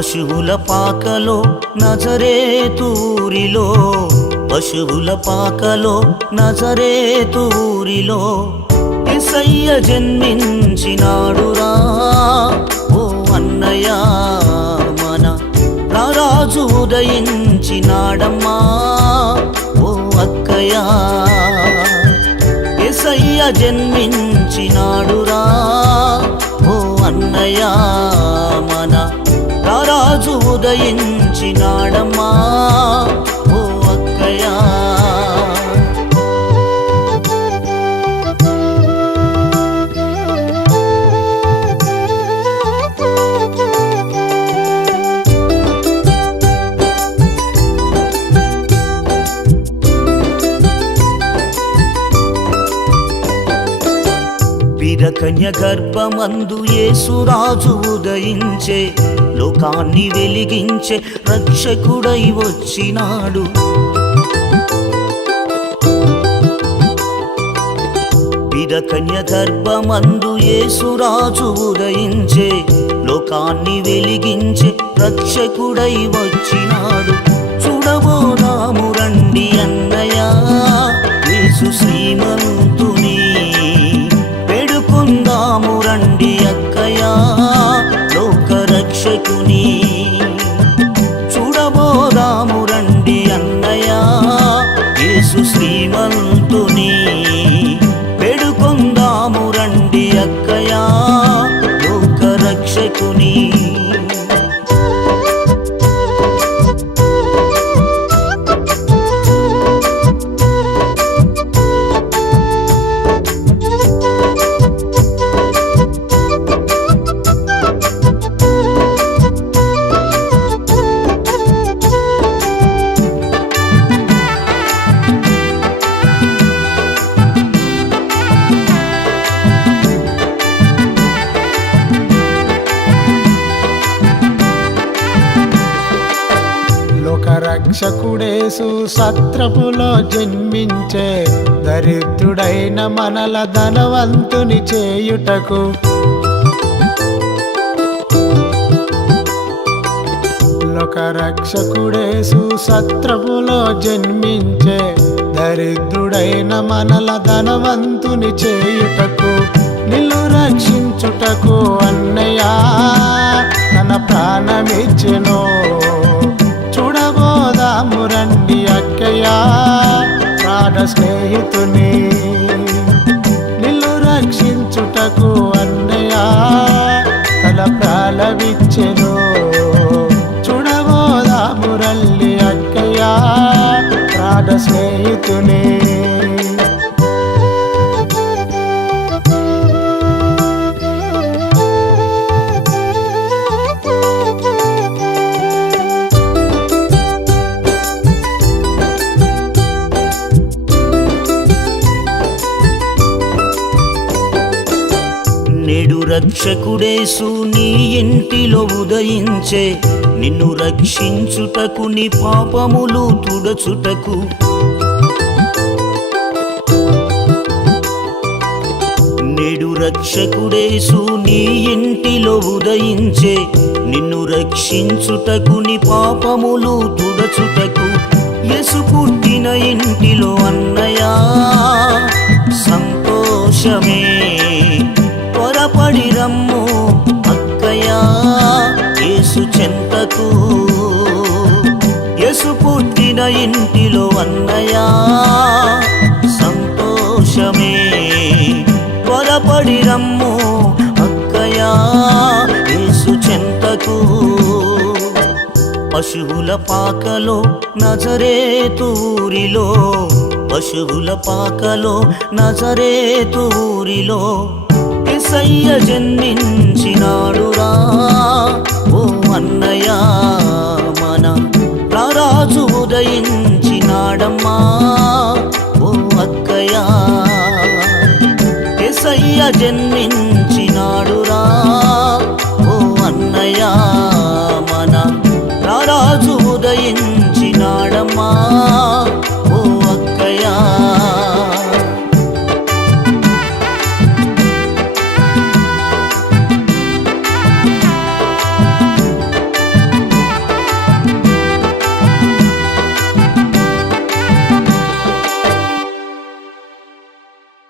పశువుల పాకలో నజరేతూరిలో, పశువుల పాకలో నజరేతూరిలో యేసయ్య జన్మించినాడురా. ఓ అన్నయ్య మన రారాజు ఉదయించినాడమ్మా. ఓ అక్కయ్య యేసయ్య జన్మించినాడురా. ఓ అన్నయ్య మన రారాజు ఉదయించినాడమ్మా. ఓ అక్కయ్య కన్య గర్భమందు యేసురాజు ఉదయించే, లోకాన్ని వెలిగించే రక్షకుడై వచ్చినాడు. కన్య గర్భమందు యేసురాజు ఉదయించే, లోకాన్ని వెలిగించే రక్షకుడై వచ్చినాడు. చూడబోదాము రండి అన్నయ్య యేసు శ్రీమంతుని, వేడుకుందాము రండి అక్కయ్య లోకరక్షకుని. చూడబోదాము రండి అన్నయ్య యేసు శ్రీమంతుని, వేడుకుందాము రండి అక్కయ్య లోకరక్షకుని. రక్షకుడేసు సత్రపులో జన్మించే, దరిద్రుడైన మనల ధనవంతుని చేయుటకు. లోకరక్షకుడేసు సత్రపులో జన్మించే, దరిద్రుడైన మనల ధనవంతుని చేయుటకు. నిన్ను రక్షించుటకు అన్నయ్య తన ప్రాణమిచ్చెను. చూడబోదాము రండి అక్కయ్య ప్రాణ స్నేహితుని, నిన్ను రక్షించుటకు అన్నయ్య తన ప్రాణమిచ్చెను. చూడబోదాము రండి అక్కయ్య ప్రాణ స్నేహితుని. నేడు రక్షకుడేసు నీ ఇంటిలో ఉదయించే, నిన్ను రక్షించుటకు నీ పాపములు తుడచుటకు. నేడు రక్షకుడేసు నీ ఇంటిలో ఉదయించే, నిన్ను రక్షించుటకు నీ పాపములు తుడచుటకు. యేసు పుట్టిన ఇంటిలో అన్నయ్య సంతోషమే, త్వరపడి రమ్ము అక్కయ్య యేసు చెంతకు. యేసు పుట్టిన ఇంటిలో అన్నయ్య సంతోషమే, త్వరపడి రమ్ము అక్కయ్య యేసు చెంతకు. పశువుల పాకలో నజరేతూరిలో, పశువుల పాకలో నజరేతూరిలో యేసయ్య జన్మించినాడురా. ఓ అన్నయ్య మన రారాజు ఉదయించినాడమ్మా. ఓ అక్కయ్య యేసయ్య జన్మించినాడురా. ఓ అన్నయ్య మన రారాజు ఉదయించినాడమ్మా.